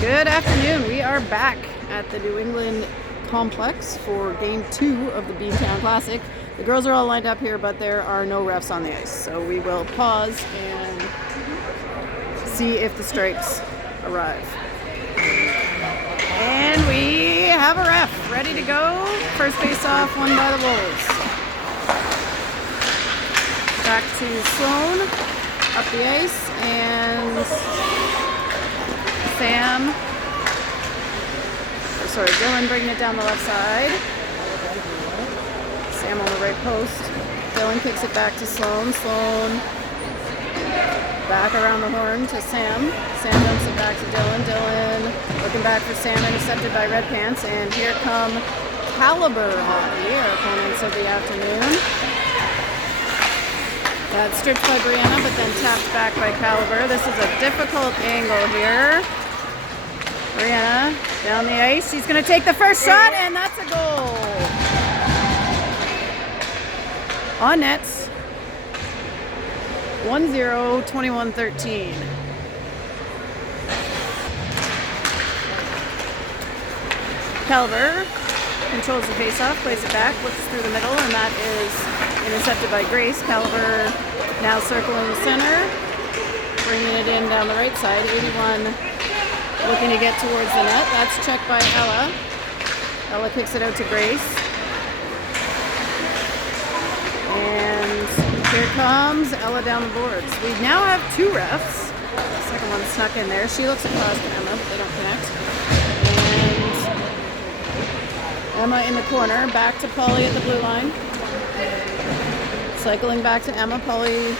Good afternoon. We are back at the New England complex for game 2 of the Beantpwn Classic. The girls are all lined up here, but there are no refs on the ice. So we will pause and see if the strikes arrive. And we have a ref ready to go. First face-off won by the Wolves. Back to Sloan, up the ice, and Dylan bringing it down the left side. Sam on the right post. Dylan kicks it back to Sloan. Sloan back around the horn to Sam. Sam dumps it back to Dylan. Dylan looking back for Sam, intercepted by Red Pants. And here come Calibre hockey, our opponents of the afternoon. That's stripped by Brianna, but then tapped back by Calibre. This is a difficult angle here. Brianna down the ice. She's going to take the first shot, and that's a goal. On nets. 1-0, 21-13. Calibre controls the faceoff, plays it back, looks through the middle, and that is intercepted by Grace. Calibre now circling the center, bringing it in down the right side. 81 looking to get towards the net. That's checked by Ella. Ella kicks it out to Grace. And here comes Ella down the boards. We now have two refs. The second one snuck in there. She looks across to Emma, but they don't connect. And Emma in the corner, back to Polly at the blue line. Cycling back to Emma. Polly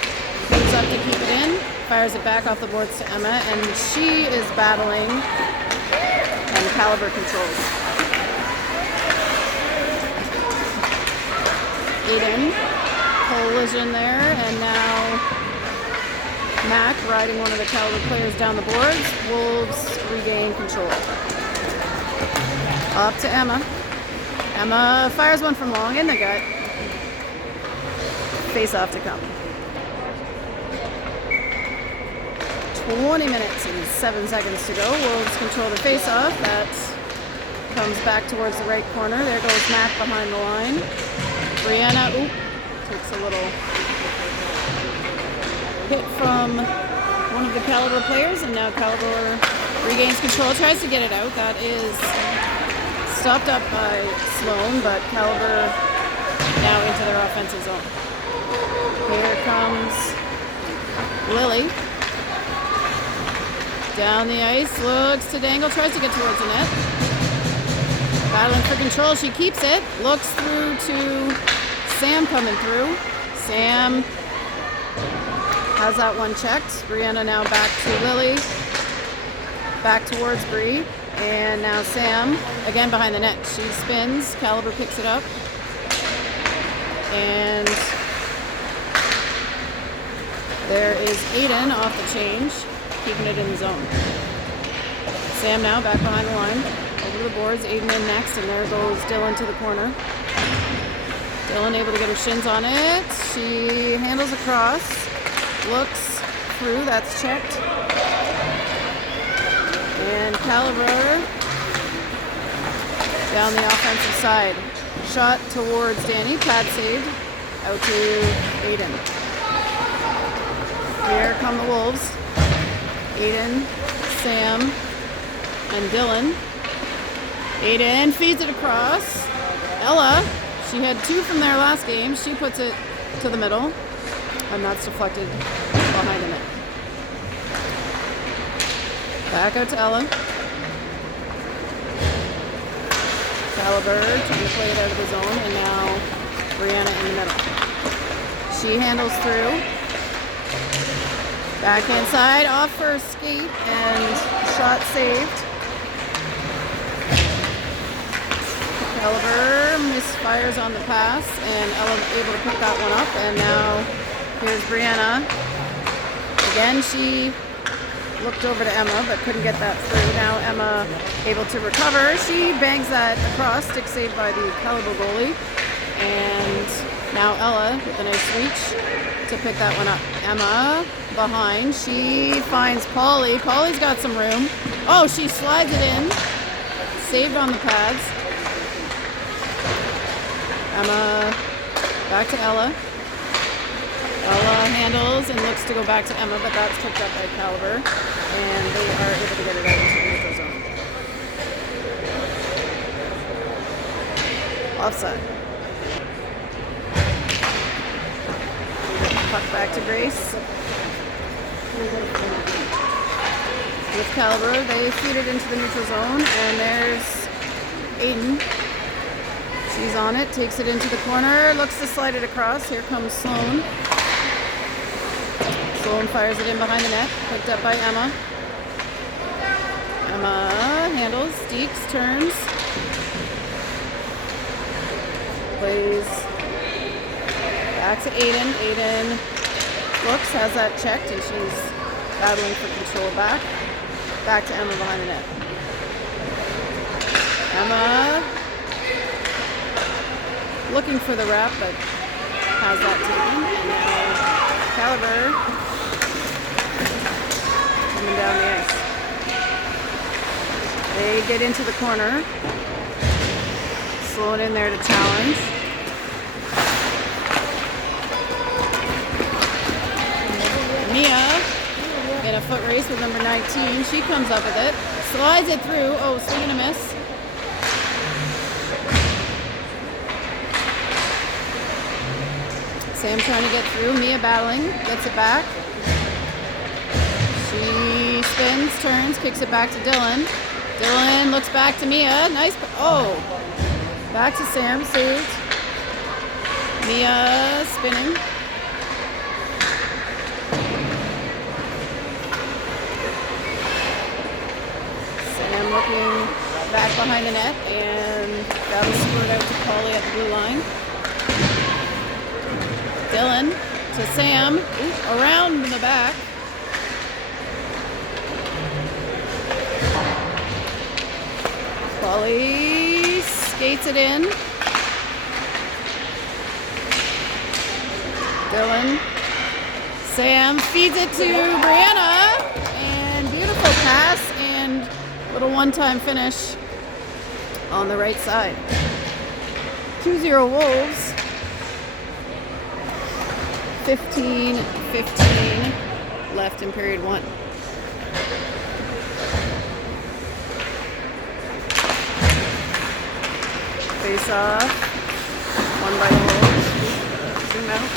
moves up to keep it in. Fires it back off the boards to Emma, and she is battling, and Calibre controls. Aiden, collision there, and now Mac riding one of the Calibre players down the boards. Wolves regain control. Up to Emma. Emma fires one from long in the gut. Face off to come. 20 minutes and 7 seconds to go. Wolves control the face-off. That comes back towards the right corner. There goes Mac behind the line. Brianna, takes a little hit from one of the Calibre players, and now Calibre regains control, tries to get it out. That is stopped up by Sloan, but Calibre now into their offensive zone. Here comes Lily. Down the ice, looks to dangle, tries to get towards the net. Battling for control, she keeps it. Looks through to Sam coming through. Sam has that one checked. Brianna now back to Lily. Back towards Bree. And now Sam, again behind the net. She spins, Calibre picks it up. And there is Aiden off the change, keeping it in the zone. Sam now back behind the line, over the boards, Aiden in next, and there goes Dylan to the corner. Dylan able to get her shins on it. She handles across, looks through, that's checked. And Calibre down the offensive side. Shot towards Danny, pad saved, out to Aiden. Here come the Wolves. Aiden, Sam, and Dylan. Aiden feeds it across. Ella, she had 2 from their last game. She puts it to the middle, and that's deflected behind the net. Back out to Ella. Calibre trying to play it out of the zone, and now Brianna in the middle. She handles through. Backhand side, off for a skate, and shot saved. Calibre misfires on the pass, and Ella able to pick that one up, and now here's Brianna. Again, she looked over to Emma, but couldn't get that through. Now Emma able to recover. She bangs that across, stick saved by the Calibre goalie. And now Ella with a nice reach to pick that one up. Emma behind. She finds Polly. Polly's got some room. Oh, she slides it in. Saved on the pads. Emma back to Ella. Ella handles and looks to go back to Emma, but that's picked up by Calibre. And they are able to get it out into the neutral zone. Offside. Puck back to Grace. With Calibre, they feed it into the neutral zone, and there's Aiden. She's on it, takes it into the corner, looks to slide it across. Here comes Sloan. Sloan fires it in behind the net, picked up by Emma. Emma handles, Deeks, turns. Plays back to Aiden. Aiden looks, has that checked, and she's battling for control back. Back to Emma behind the net. Emma looking for the wrap, but has that taken. And now Calibre coming down the ice. They get into the corner. Sloan in there to challenge. Mia in a foot race with number 19. She comes up with it. Slides it through. Oh, swing and a miss. Sam trying to get through. Mia battling. Gets it back. She spins, turns, kicks it back to Dylan. Dylan looks back to Mia. Nice. Oh. Back to Sam. Saved. Mia spinning. Sam looking back behind the net, and that'll squirt out to Polly at the blue line. Dylan to Sam. Ooh, around in the back. Polly skates it in. Dylan. Sam feeds it to Brianna. And beautiful pass and little one-time finish on the right side. 2-0 Wolves. 15-15 left in period one. Face off. One by the Wolves. Zoom out.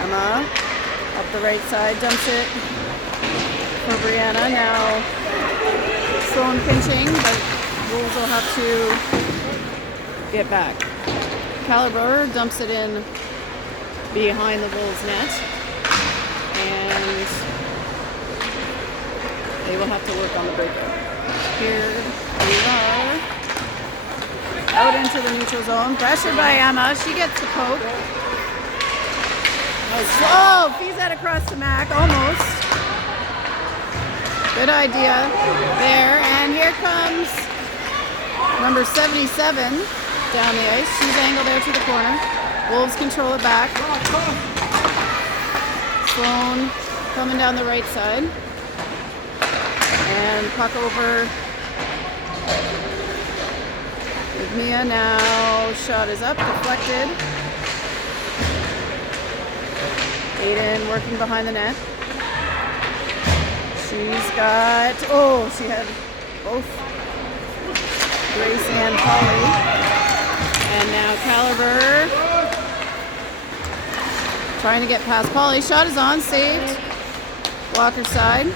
Emma up the right side, dumps it for Brianna. Now Sloan pinching, but Wolves will have to get back. Calibre dumps it in behind the Wolves net, and they will have to work on the breakout. Here we are, out into the neutral zone, pressured by Emma. She gets the poke. Oh, feeds that across to Mac, almost. Good idea there, and here comes number 77 down the ice. She's angled there to the corner. Wolves control it back. Sloan coming down the right side. And puck over with Mia now. Shot is up, deflected. Aiden working behind the net. She's got, oh, she had both Grace and Polly. And now Calibre trying to get past Polly. Shot is on, saved. Walker side.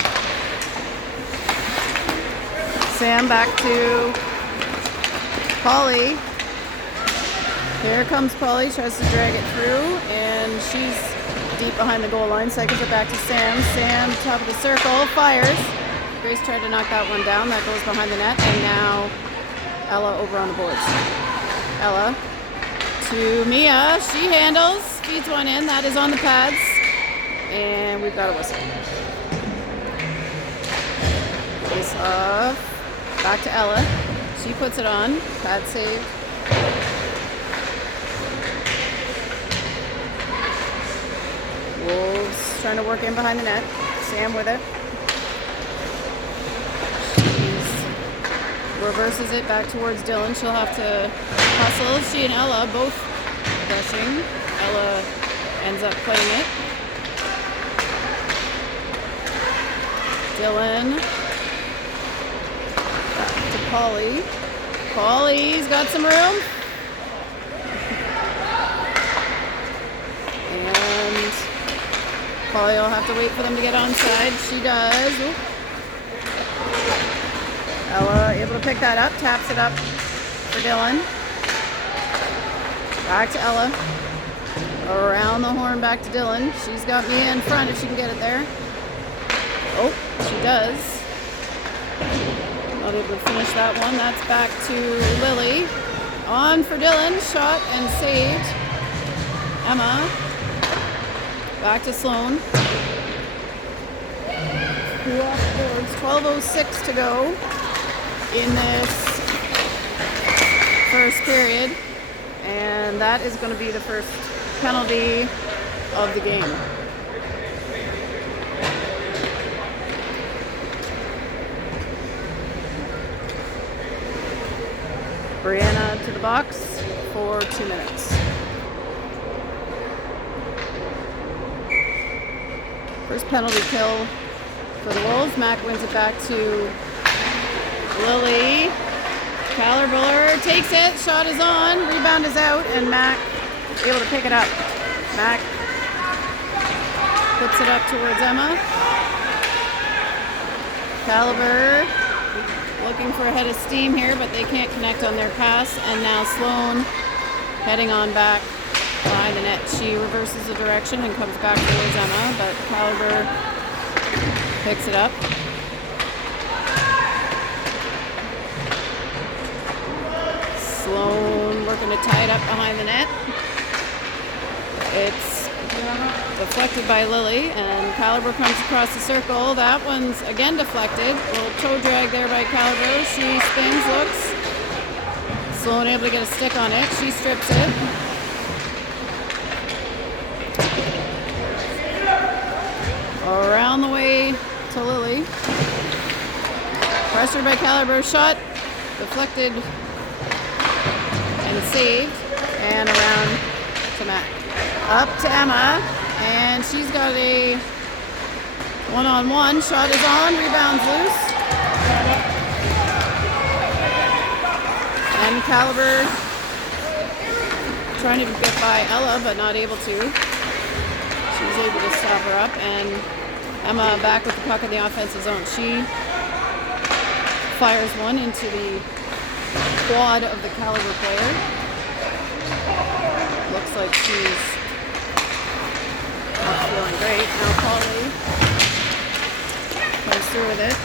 Sam back to Polly. Here comes Polly, tries to drag it through, and she's deep behind the goal line. Cycles it back to Sam. Sam, top of the circle, fires. Grace tried to knock that one down. That goes behind the net, and now Ella over on the boards. Ella to Mia. She handles, feeds one in. That is on the pads, and we've got a whistle. Face off. Back to Ella. She puts it on. Pad save. trying to work in behind the net. Sam with it. She reverses it back towards Dylan. She'll have to hustle. She and Ella both rushing. Ella ends up playing it. Dylan. Back to Polly. Polly's got some room. And Polly will have to wait for them to get onside. She does. Ooh. Ella able to pick that up. Taps it up for Dylan. Back to Ella. Around the horn back to Dylan. She's got Mia in front if she can get it there. Oh, she does. Not able to finish that one. That's back to Lily. On for Dylan. Shot and saved. Emma. Back to Sloan. 12:06 to go in this first period. And that is going to be the first penalty of the game. Brianna to the box for 2 minutes. First penalty kill for the Wolves. Mac wins it back to Lily. Calibre takes it. Shot is on. Rebound is out. And Mac able to pick it up. Mac puts it up towards Emma. Calibre looking for a head of steam here, but they can't connect on their pass. And now Sloan heading on back behind the net. She reverses the direction and comes back towards Emma, but Calibre picks it up. Sloan working to tie it up behind the net. It's deflected by Lily, and Calibre comes across the circle. That one's again deflected. A little toe drag there by Calibre. She spins, looks. Sloan able to get a stick on it. She strips it. Around the way to Lily. Pressure by Calibre. Shot deflected and saved. And around to Matt. Up to Emma. And she's got a one-on-one. Shot is on. Rebound's loose. And Calibre trying to get by Ella, but not able to. She's able to stop her up. And Emma back with the puck in the offensive zone. She fires one into the quad of the Calibre player. Looks like she's not feeling great. Now Polly comes through with it.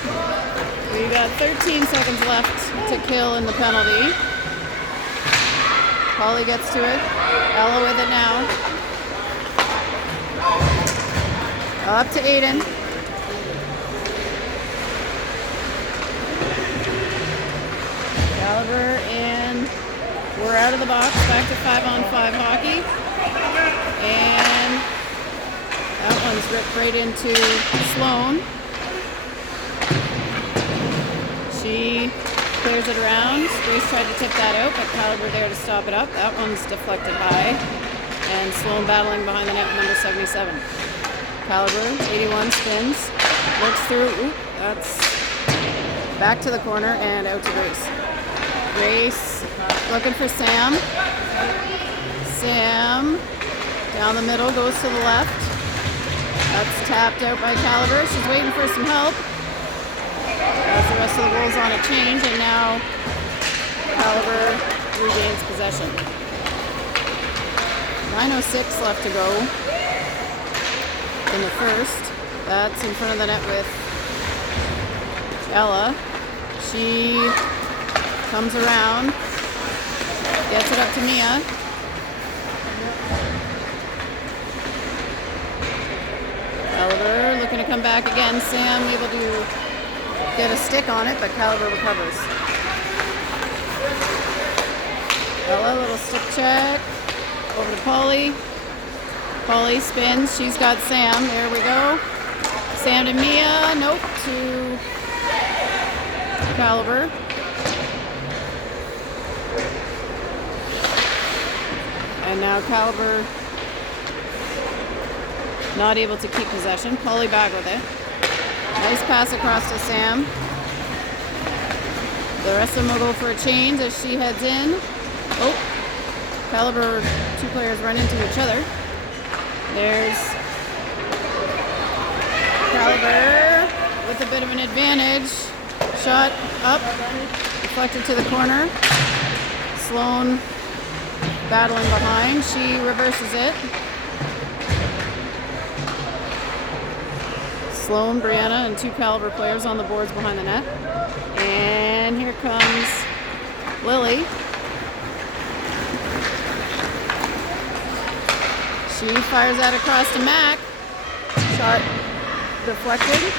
We got 13 seconds left to kill in the penalty. Polly gets to it. Ella with it now. Up to Aiden. Calibre, and we're out of the box. Back to 5-on-5 hockey. And that one's ripped right into Sloan. She clears it around. Grace tried to tip that out, but Calibre there to stop it up. That one's deflected by. And Sloan battling behind the net with number 77. Calibre, 81, spins. Looks through. Ooh, that's back to the corner and out to Grace. Grace looking for Sam. Sam down the middle, goes to the left. That's tapped out by Calibre. She's waiting for some help. As the rest of the Wolves on a change, and now Calibre regains possession. 9:06 left to go in the first. That's in front of the net with Ella. She comes around, gets it up to Mia. Calibre looking to come back again. Sam able to get a stick on it, but Calibre recovers. Ella, little stick check. Over to Polly. Polly spins. She's got Sam. There we go. Sam to Mia. Nope. To Calibre. And now Calibre not able to keep possession. Polly back with it. Nice pass across to Sam. The rest of them will go for a change as she heads in. Oh, Calibre, two players run into each other. There's Calibre with a bit of an advantage. Shot up, deflected to the corner. Sloan battling behind. She reverses it. Sloan, Brianna, and two Calibre players on the boards behind the net. And here comes Lily. She fires that across to Mac. Shot deflected.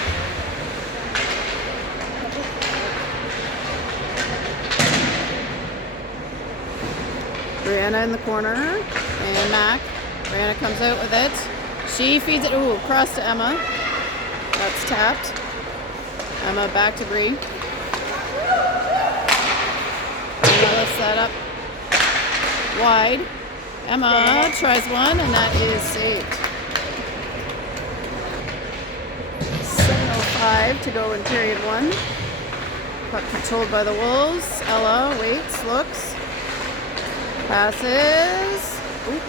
Brianna in the corner, and Mac. Brianna comes out with it. She feeds it, ooh, across to Emma. That's tapped. Emma back to Bree. Emma lifts that up wide. Emma tries one, and that is saved. 7:05 to go in period one. Puck controlled by the Wolves. Ella waits, looks. Passes. Ooh.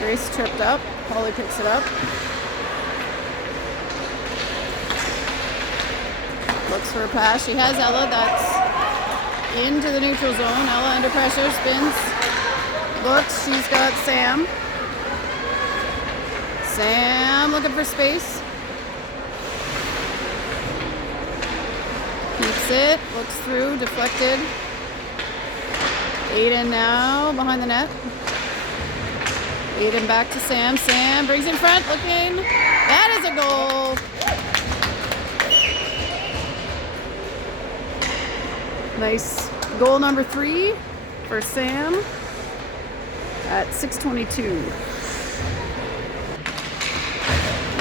Grace tripped up. Polly picks it up. Looks for a pass. She has Ella. That's into the neutral zone. Ella under pressure. Spins. Looks. She's got Sam. Sam looking for space. Keeps it. Looks through. Deflected. Aiden now behind the net. Aiden back to Sam. Sam brings in front. Looking. That is a goal. Nice goal number 3 for Sam at 6:22.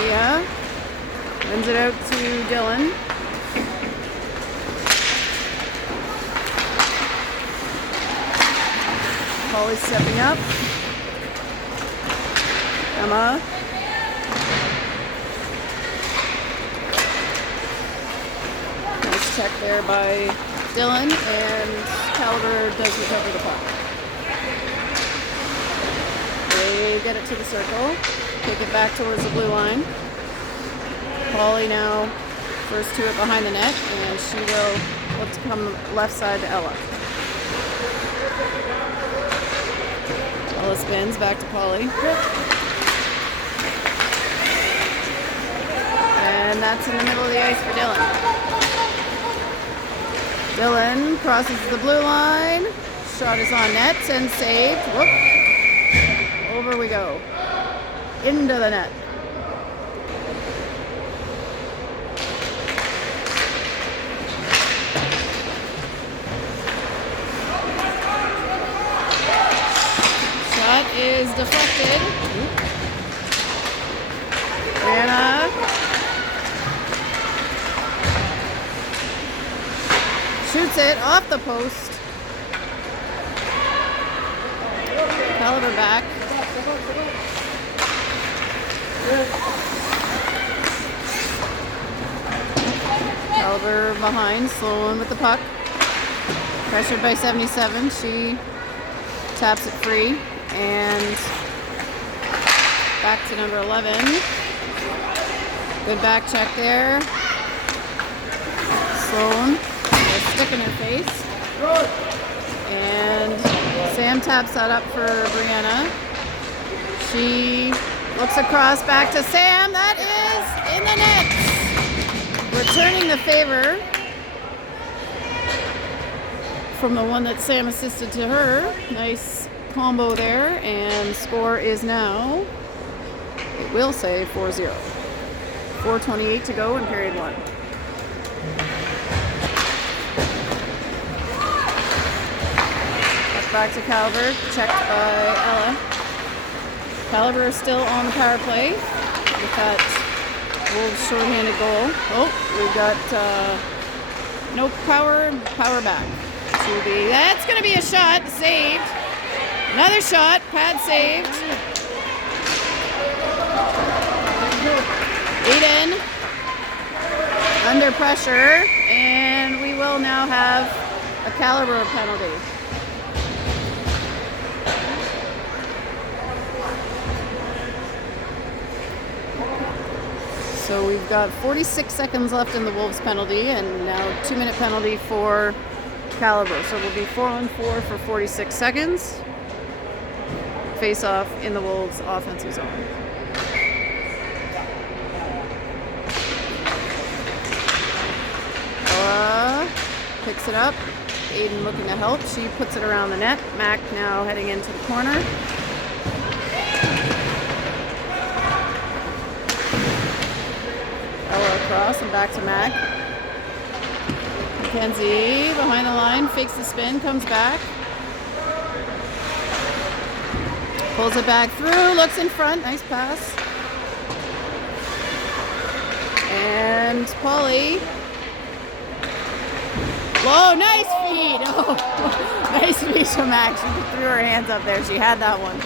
Yeah. Wins it out to Dylan. Polly's stepping up. Emma. Nice check there by Dylan, and Calibre does recover the puck. They get it to the circle, take it back towards the blue line. Polly now first to it behind the net, and she will look to come left side to Ella. Ella spins back to Polly. And that's in the middle of the ice for Dylan. Dylan crosses the blue line. Shot is on net and saved. Whoop. Over we go. Into the net. Shot is deflected. Brianna. Shoots it off the post. Calibre back. Calibre behind, Sloan with the puck. Pressured by 77. She taps it free. And back to number 11. Good back check there. Sloan. Stick in her face. And Sam taps that up for Brianna. She looks across back to Sam. That is in the net. Returning the favor from the one that Sam assisted to her. Nice combo there. And score is now, it will say 4-0. 4:28 to go in period one. Back to Calibre, checked by Ella. Calibre is still on the power play with that Wolves shorthanded goal. Oh, we've got no power back. That's going to be a shot. Saved. Another shot. Pad saved. Aiden under pressure, and we will now have a Calibre penalty. So we've got 46 seconds left in the Wolves penalty, and now 2-minute penalty for Calibre. So we'll be 4-on-4 for 46 seconds. Face off in the Wolves offensive zone. Ella picks it up. Aiden looking to help. She puts it around the net. Mac now heading into the corner. Ella across and back to Mac. Mackenzie behind the line, fakes the spin, comes back. Pulls it back through, looks in front, nice pass. And Polly. Whoa, nice feed! Oh, nice feed from Mac. She threw her hands up there. She had that one.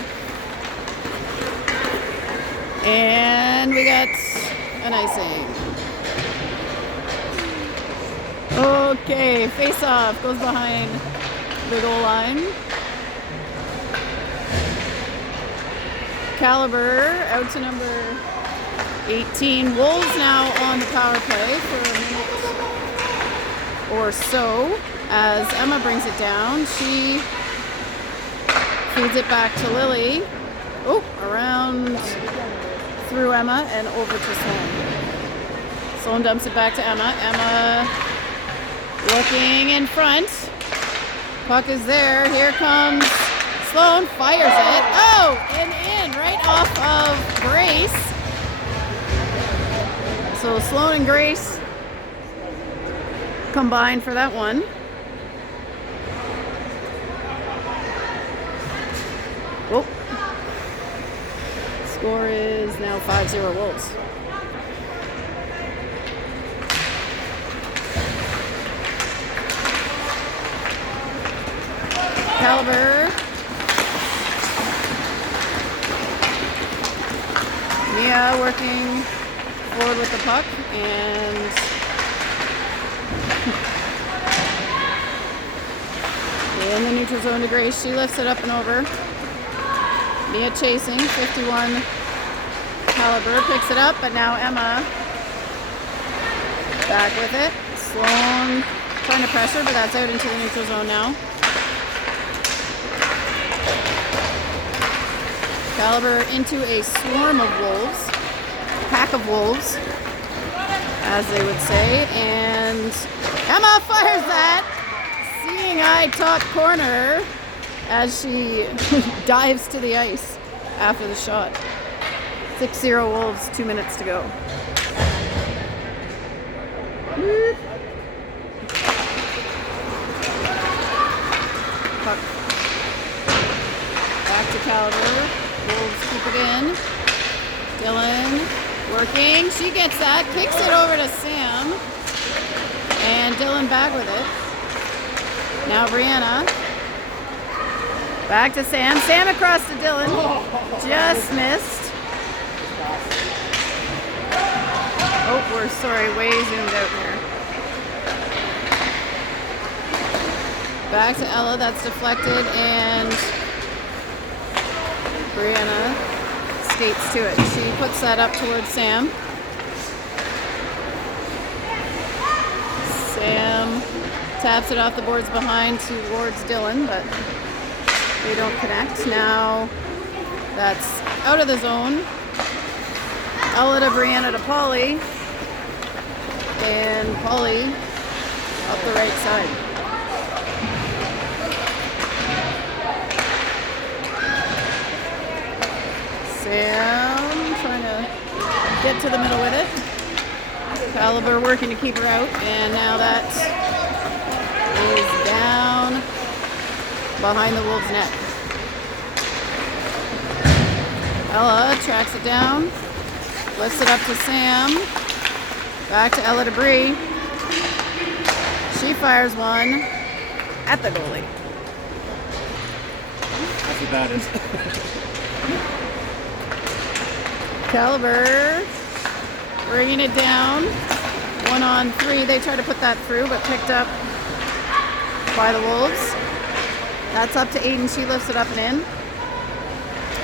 And we got an icing. Okay, face off. Goes behind the goal line. Calibre out to number 18. Wolves now on the power play for a minute or so as Emma brings it down. She feeds it back to Lily. Oh, around through Emma and over to Sloan. Sloan dumps it back to Emma. Emma looking in front. Puck is there. Here comes Sloan. Fires it. Oh, and in right off of Grace. So Sloan and Grace combined for that one. Whoa. Score is now 5-0 Wolves. Calibre. Mia working forward with the puck and in the neutral zone to Grace. She lifts it up and over. Mia chasing, 51 Calibre picks it up, but now Emma back with it. Sloan trying to pressure, but that's out into the neutral zone now. Calibre into a swarm of wolves, a pack of wolves, as they would say, and Emma fires that, seeing eye top corner as she dives to the ice after the shot. 6-0 Wolves, 2 minutes to go. Puck. Back to Calibre. Wolves keep it in. Dylan working. She gets that. Kicks it over to Sam. And Dylan back with it. Now Brianna. Back to Sam. Sam across to Dylan. Just missed. Oh, we're sorry. Way zoomed out here. Back to Ella. That's deflected. And Brianna skates to it. She puts that up towards Sam. Sam taps it off the boards behind towards Dylan, but they don't connect. Now that's out of the zone. Ella to Brianna to Polly. And Polly up the right side. Sam trying to get to the middle with it. Calibre working to keep her out, and now that is down behind the Wolves' net. Ella tracks it down, lifts it up to Sam. Back to Ella Debris. She fires one at the goalie. That's what that is. Calibre bringing it down. 1-on-3. They tried to put that through, but picked up by the Wolves. That's up to Aiden. She lifts it up and in.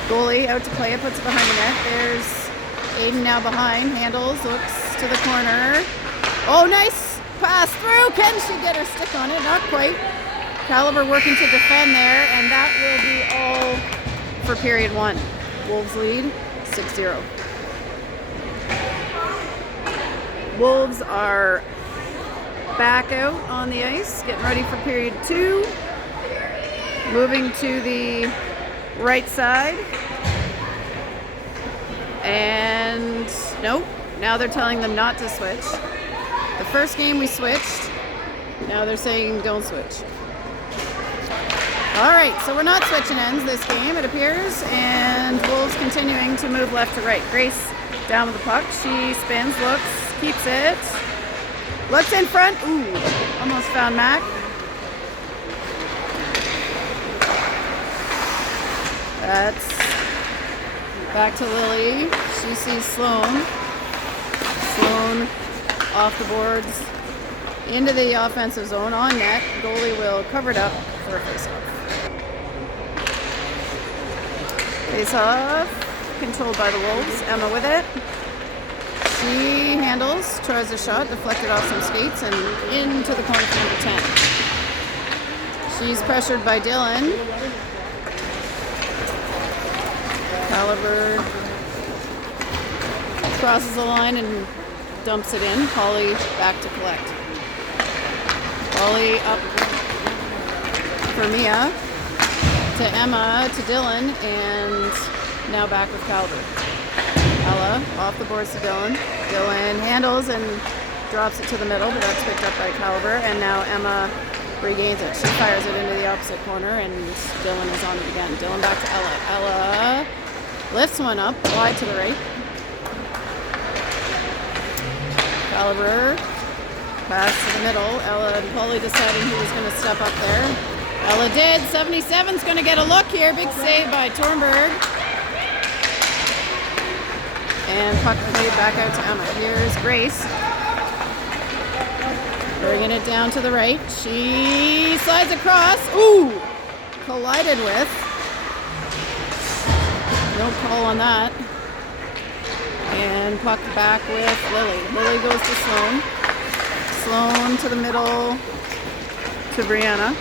Goalie out to play it, puts it behind the net. There's Aiden now behind. Handles, looks to the corner. Oh, nice pass through. Can she get her stick on it? Not quite. Calibre working to defend there, and that will be all for period 1. Wolves lead 6-0. Wolves are back out on the ice, getting ready for period 2. Moving to the right side. And nope, now they're telling them not to switch. The first game we switched. Now they're saying don't switch. All right, so we're not switching ends this game, it appears. And Wolves continuing to move left to right. Grace down with the puck. She spins, looks, keeps it. Looks in front. Ooh, almost found Mac. That's back to Lily. She sees Sloan. Sloan off the boards into the offensive zone on net. Goalie will cover it up for a face-off. Face-off controlled by the Wolves. Emma with it. She handles, tries a shot, deflected off some skates and into the corner for number 10. She's pressured by Dylan. Calibre crosses the line and dumps it in. Polly back to collect. Polly up for Mia, to Emma, to Dylan, and now back with Calibre. Ella off the boards to Dylan. Dylan handles and drops it to the middle, but that's picked up by Calibre, and now Emma regains it. She fires it into the opposite corner, and Dylan is on it again. Dylan back to Ella. Ella lifts one up, wide to the right. Calibre pass to the middle. Ella and Polly deciding who was going to step up there. Ella did. 77's going to get a look here. Big save by Tornberg. And puck played back out to Emma. Here's Grace. Bringing it down to the right. She slides across. Ooh! Collided with. No call on that. And puck back with Lily. Lily goes to Sloan. Sloan to the middle to Brianna.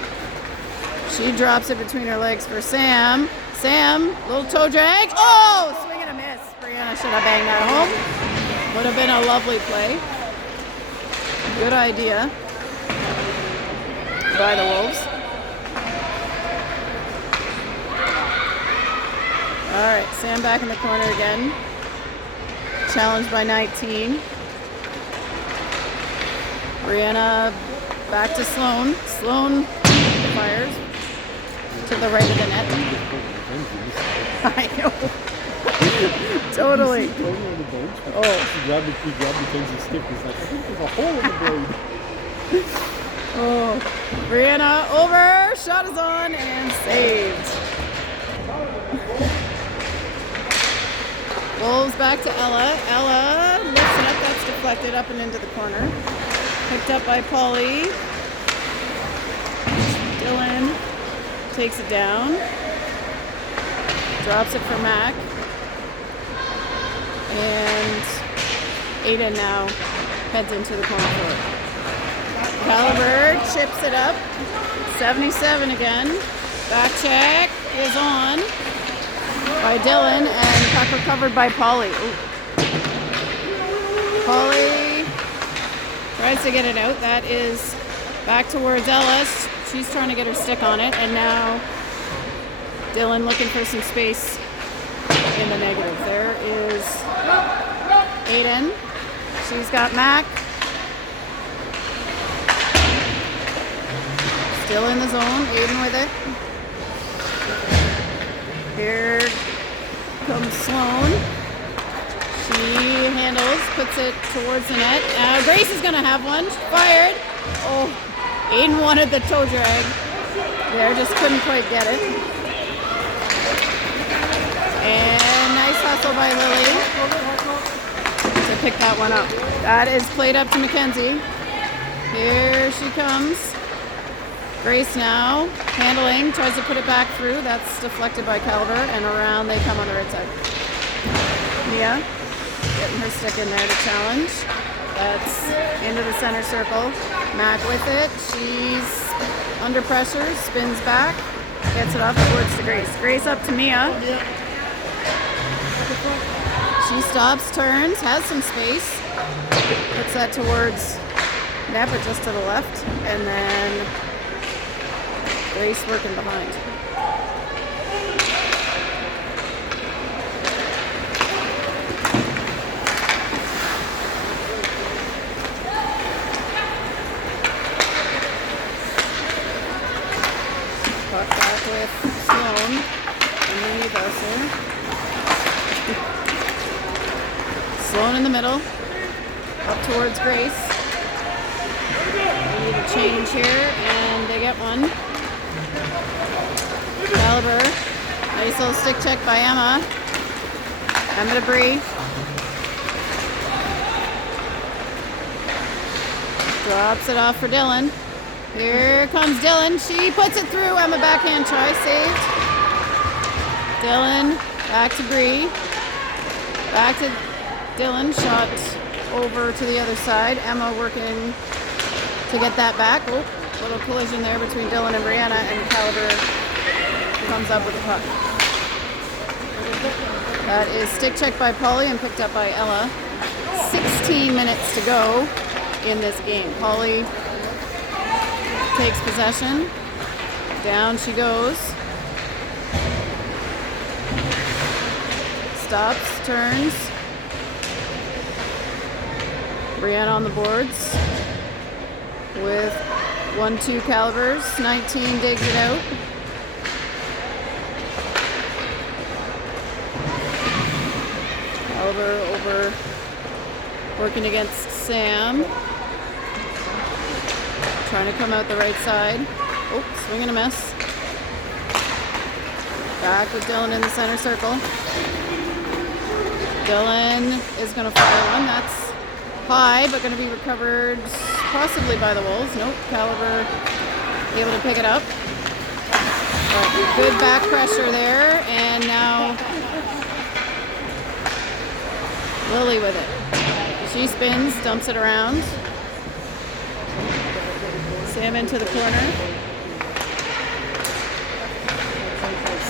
She drops it between her legs for Sam. Sam, little toe drag. Oh! Swing and a miss. Brianna should have banged that home. Would have been a lovely play. Good idea by the Wolves. All right, Sam back in the corner again. Challenged by 19. Brianna back to Sloan. Sloan fires to the right of the net. I know. Totally. Oh. He grabbed Mackenzie's stick. He's like, I think there's a hole in the blade. Oh. Brianna over. Shot is on and saved. Wolves back to Ella. Ella lifts it up. That's deflected up and into the corner. Picked up by Polly. Dylan takes it down. Drops it for Mac. And Aiden now heads into the corner court. Calibre chips it up. 77 again. Back check is on by Dylan, and puck recovered by Polly. Polly tries to get it out. That is back towards Ellis. She's trying to get her stick on it, and now Dylan looking for some space in the negative. There is Aiden. She's got Mac. Still in the zone. Aiden with it. Here comes Sloan. She handles, puts it towards the net. Grace is going to have one. She fired. Oh, Aiden wanted the toe drag. There, just couldn't quite get it. And nice hustle by Lily to pick that one up. That is played up to Mackenzie. Here she comes. Grace now handling, tries to put it back through. That's deflected by Calibre, and around they come on the right side. Mia getting her stick in there to challenge. That's into the center circle. Mac with it. She's under pressure, spins back, gets it off towards to Grace. Grace up to Mia. She stops, turns, has some space. Puts that towards net, but just to the left. And then Grace working behind. Puck back with Sloan underneath us here. Sloan in the middle, up towards Grace. We need a change here, and they get one. Calibre, nice little stick check by Emma. Emma to Bree. Drops it off for Dylan. Here comes Dylan. She puts it through. Emma backhand try, saved. Dylan back to Bree. Back to Dylan, shot over to the other side. Emma working to get that back. Oh, little collision there between Dylan and Brianna, and Calibre comes up with the puck. That is stick checked by Polly and picked up by Ella. 16 minutes to go in this game. Polly takes possession. Down she goes. Stops, turns. Brianna on the boards with 1-2 Calibres. 19 digs it out. Calibre over working against Sam. Trying to come out the right side. Oh, swing and a miss. Back with Dylan in the center circle. Dylan is going to fire one. That's high, but going to be recovered possibly by the Wolves. Nope, Calibre able to pick it up. But good back pressure there, and now Lily with it. She spins, dumps it around. Sam into the corner.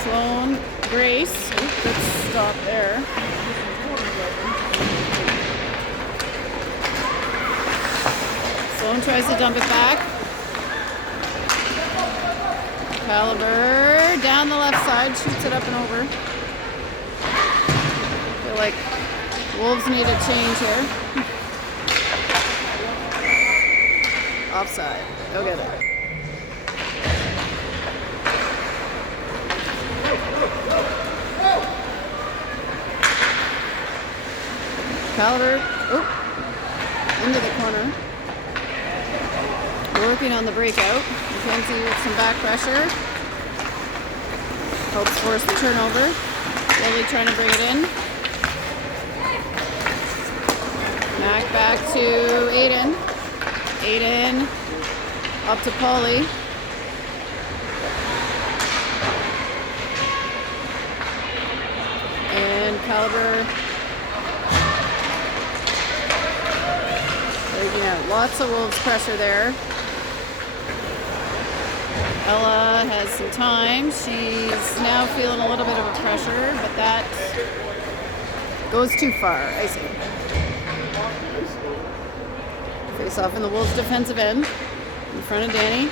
Sloan, Grace. Oops, good stop there. Sloan tries to dump it back. Calibre down the left side, shoots it up and over. Feel like Wolves need a change here. Offside. Go get it. Calibre, into the corner. Working on the breakout. Mackenzie with some back pressure. Helps force the turnover. Lily trying to bring it in. Back to Aiden. Aiden up to Polly. And Calibre breaking out. Lots of Wolves pressure there. Ella has some time. She's now feeling a little bit of a pressure, but that goes too far. Icing. Face off in the Wolves' defensive end. In front of Danny.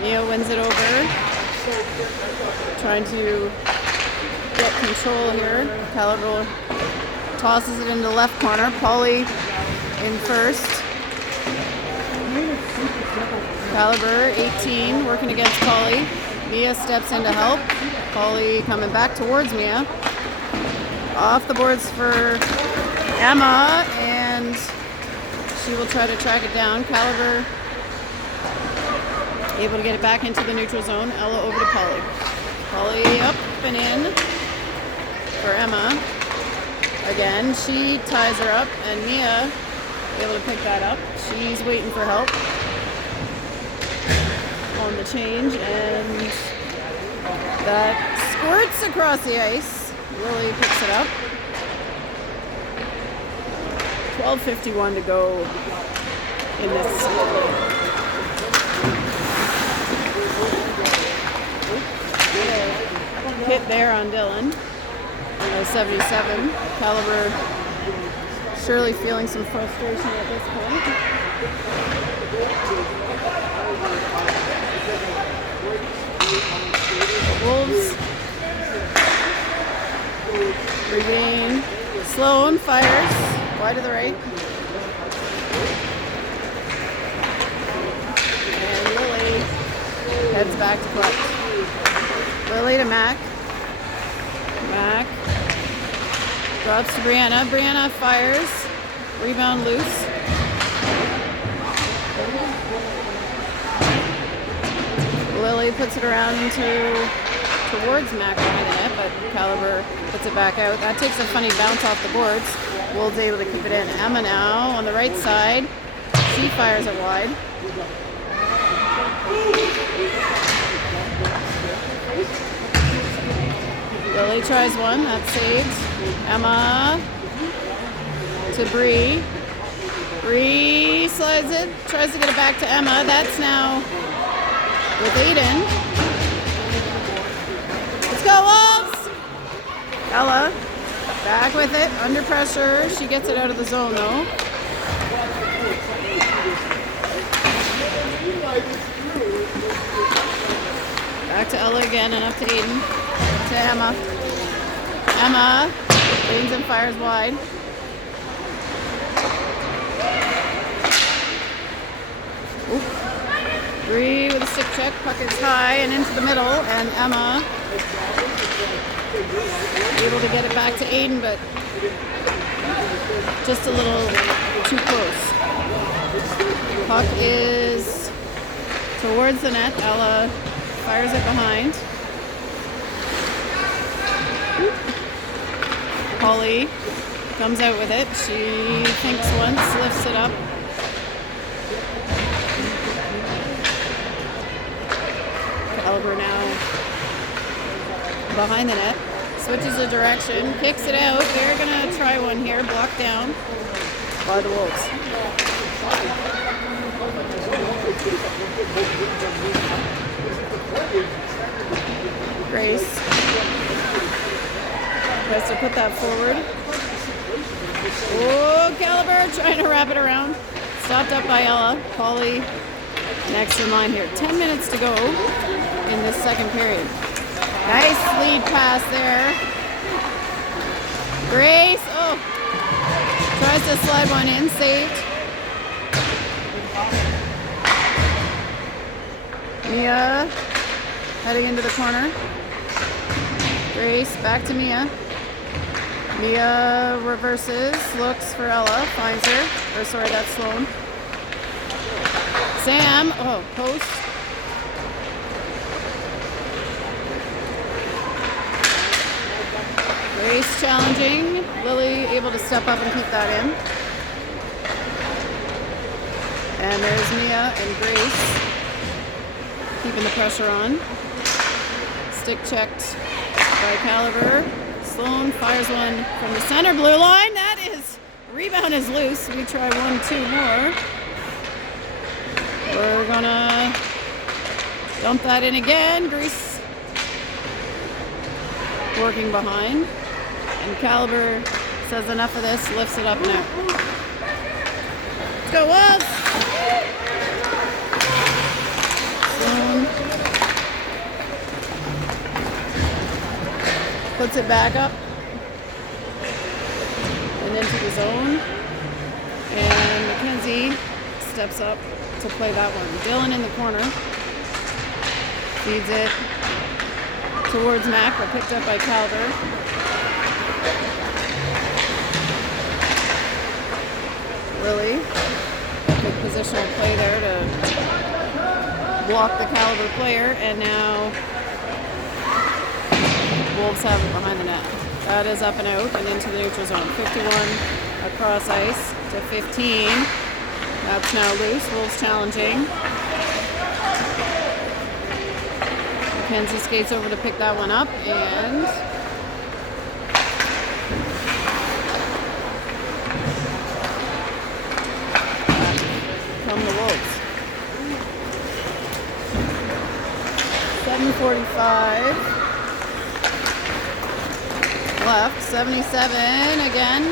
Mia wins it over. Trying to get control here. Calibre tosses it into the left corner. Polly in first. Calibre, 18, working against Polly. Mia steps in to help. Polly coming back towards Mia. Off the boards for Emma, and she will try to track it down. Calibre able to get it back into the neutral zone. Ella over to Polly. Polly up and in for Emma. Again, she ties her up, and Mia able to pick that up. She's waiting for help on the change, and that squirts across the ice. Lily picks it up. 12:51 to go in this. Hit there on Dylan. 77. Calibre surely feeling some frustration at this point. Wolves regain. Sloan fires wide to the right. And Lily heads back to collect. Lily to Mac. Mac drops to Brianna. Brianna fires. Rebound loose. Lily puts it around towards Mac behind the net, but Calibre puts it back out. That takes a funny bounce off the boards. Wolves able to keep it in. Emma now on the right side. She fires it wide. Lily tries one. That's saved. Emma to Bree. Bree slides it. Tries to get it back to Emma. That's now with Aiden. Let's go, Wolves! Ella back with it. Under pressure. She gets it out of the zone, though. Back to Ella again and up to Aiden. To Emma. Emma leans and fires wide. Oop. Bree with a stick check. Puck is high and into the middle, and Emma able to get it back to Aiden, but just a little too close. Puck is towards the net. Ella fires it behind. Polly comes out with it. She thinks once, lifts it up. Calibre now behind the net. Switches the direction, kicks it out. They're going to try one here. Blocked down by the Wolves. Grace tries to put that forward. Oh, Calibre trying to wrap it around. Stopped up by Ella. Polly next in line here. 10 minutes to go in this second period. Nice lead pass there. Grace, oh, tries to slide one in, saved. Mia heading into the corner. Grace back to Mia. Mia reverses, looks for Ella, finds her. Or sorry, that's Sloan. Sam, oh, post. Grace challenging. Lily able to step up and keep that in. And there's Mia and Grace keeping the pressure on. Stick checked by Calibre. Sloan fires one from the center blue line. That is, rebound is loose. We try 1-2 more. We're gonna dump that in again. Grace working behind. And Calibre says enough of this, lifts it up now. Let's go, Wolves! Sloan puts it back up and into the zone. And Mackenzie steps up to play that one. Dylan in the corner. Feeds it towards Mac, but picked up by Calibre. Lily. Good positional play there to block the Calibre player, and now Wolves have it behind the net. That is up and out and into the neutral zone. 51 across ice to 15. That's now loose. Wolves challenging. Mackenzie skates over to pick that one up, and come the Wolves. 7:45 left. 77 again.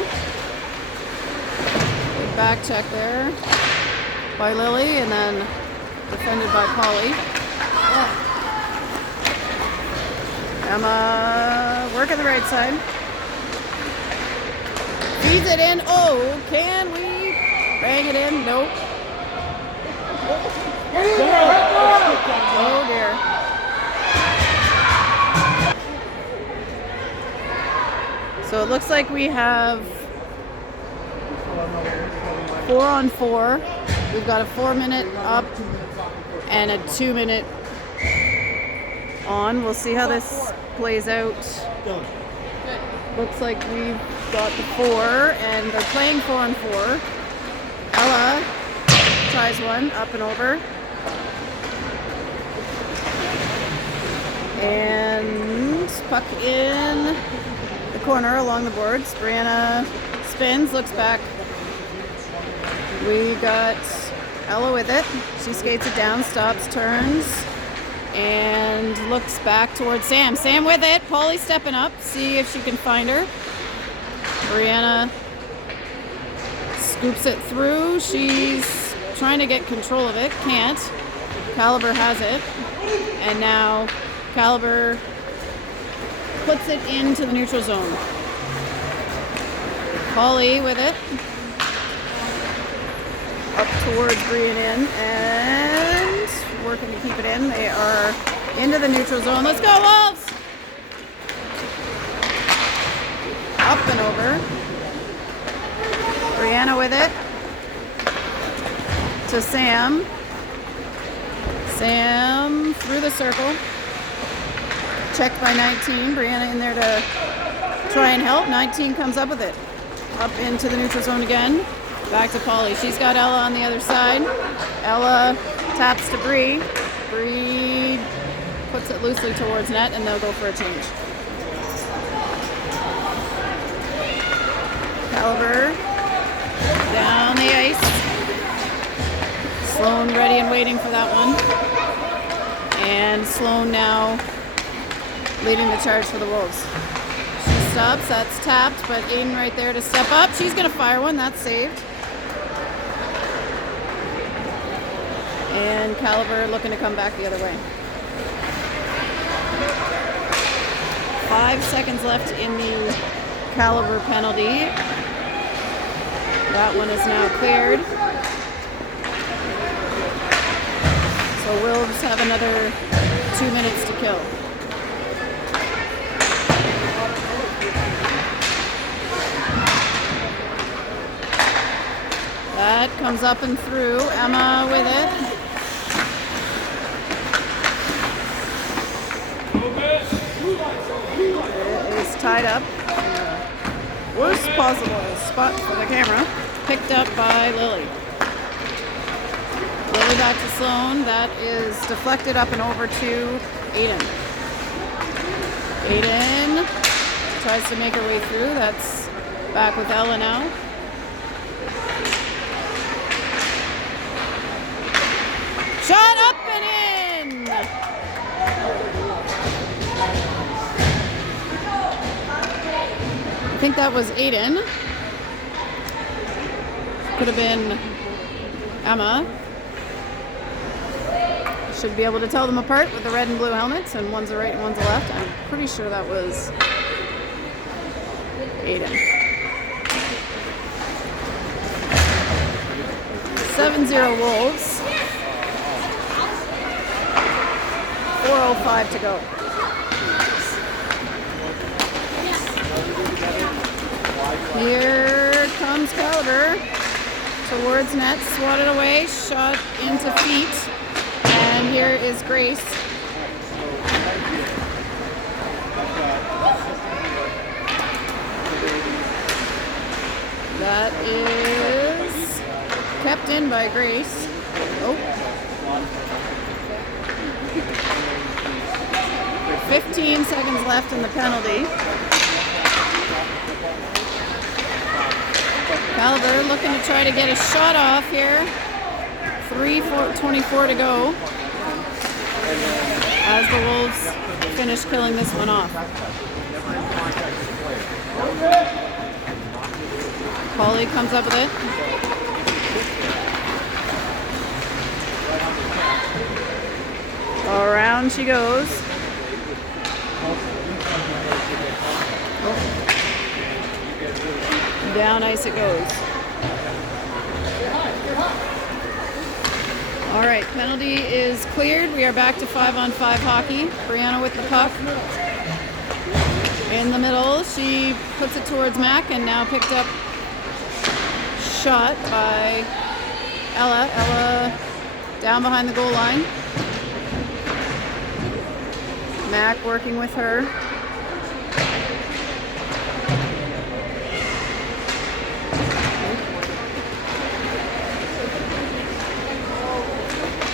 Big back check there by Lily, and then defended by Polly. Emma working the right side. Feeds it in. Oh, can we bang it in? Nope. Oh dear. So it looks like we have 4-on-4. We've got a 4-minute up and a 2-minute on. We'll see how this plays out. Looks like we've got the 4, and they're playing 4-on-4. Ella tries one up and over. And puck in the corner along the boards. Brianna spins, looks back. We got Ella with it. She skates it down, stops, turns, and looks back towards Sam. Sam with it. Polly stepping up, see if she can find her. Brianna scoops it through. She's trying to get control of it. Can't. Calibre has it. And now Calibre puts it into the neutral zone. Polly with it. Up towards Brianna and working to keep it in. They are into the neutral zone. Let's go, Wolves! Up and over. Brianna with it. To Sam. Sam through the circle. Checked by 19. Brianna in there to try and help. 19 comes up with it. Up into the neutral zone again. Back to Polly. She's got Ella on the other side. Ella taps to Bree. Bree puts it loosely towards net, and they'll go for a change. Calibre down the ice. Sloan ready and waiting for that one. And Sloan now leading the charge for the Wolves. She stops, that's tapped, but Aiden right there to step up. She's gonna fire one, that's saved. And Calibre looking to come back the other way. 5 seconds left in the Calibre penalty. That one is now cleared. So Wolves have another 2 minutes to kill. That comes up and through. Emma with it. It is tied up. Worst possible spot for the camera. Picked up by Lily. Lily back to Sloan. That is deflected up and over to Aiden. Aiden tries to make her way through. That's back with Ella now. Shot up and in! I think that was Aiden. Could have been Emma. Should be able to tell them apart with the red and blue helmets, and one's a right and one's a left. I'm pretty sure that was Aiden. 7-0 Wolves. 4:05 to go. Here comes Calibre. Towards net, swatted away, shot into feet. And here is Grace. That is kept in by Grace. Oh. 15 seconds left in the penalty. Calibre looking to try to get a shot off here. 3:24 to go as the Wolves finish killing this one off. Polly comes up with it. Around she goes. Down ice it goes. All right, penalty is cleared. We are back to 5-on-5 hockey. Brianna with the puck. In the middle, she puts it towards Mac and now picked up shot by Ella. Ella down behind the goal line. Mac working with her.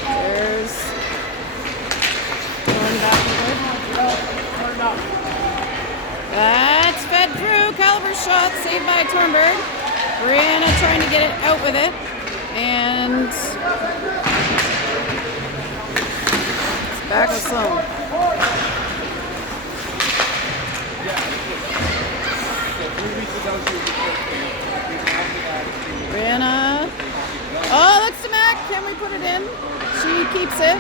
There's going back and good. That's fed through. Calibre shot saved by Turnberg. Brianna trying to get it out with it. And it's back to Sloan. Brianna. Oh, that's to Mac. Can we put it in? She keeps it.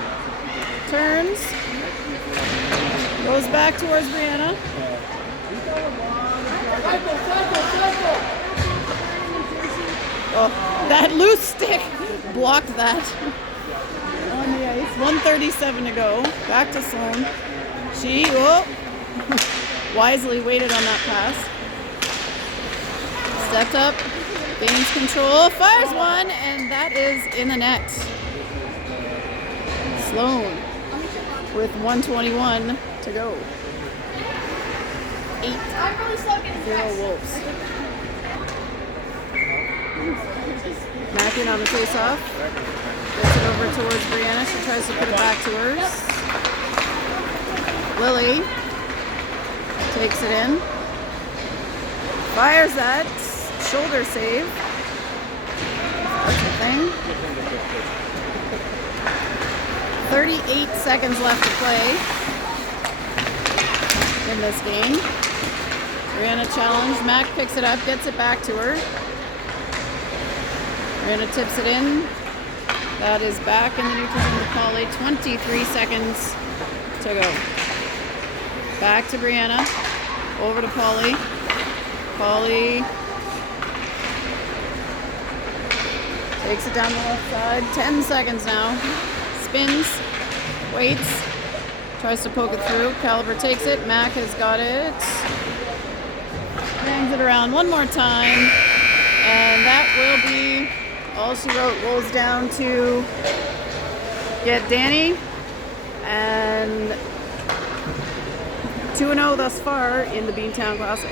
Turns. Goes back towards Brianna. Oh, that loose stick blocked that on the ice. 1:37 to go. Back to Sloan. She wisely waited on that pass. Stepped up, gains control, fires one, and that is in the net. Sloan with 1:21 to go. 8-0 Wolves. Mac in on the face-off. Gets it over towards Brianna. She tries to put it back to hers. Lily takes it in. Fires that. Shoulder save. That's the thing. 38 seconds left to play in this game. Brianna challenge. Mac picks it up, gets it back to her. Brianna tips it in. That is back in the neutral zone to Polly. 23 seconds to go. Back to Brianna. Over to Polly. Polly takes it down the left side. 10 seconds now. Spins. Waits. Tries to poke it through. Calibre takes it. Mac has got it. Bangs it around one more time. And that will be all she wrote. Wolves down to get Danny. And 2-0 thus far in the Beantpwn Classic.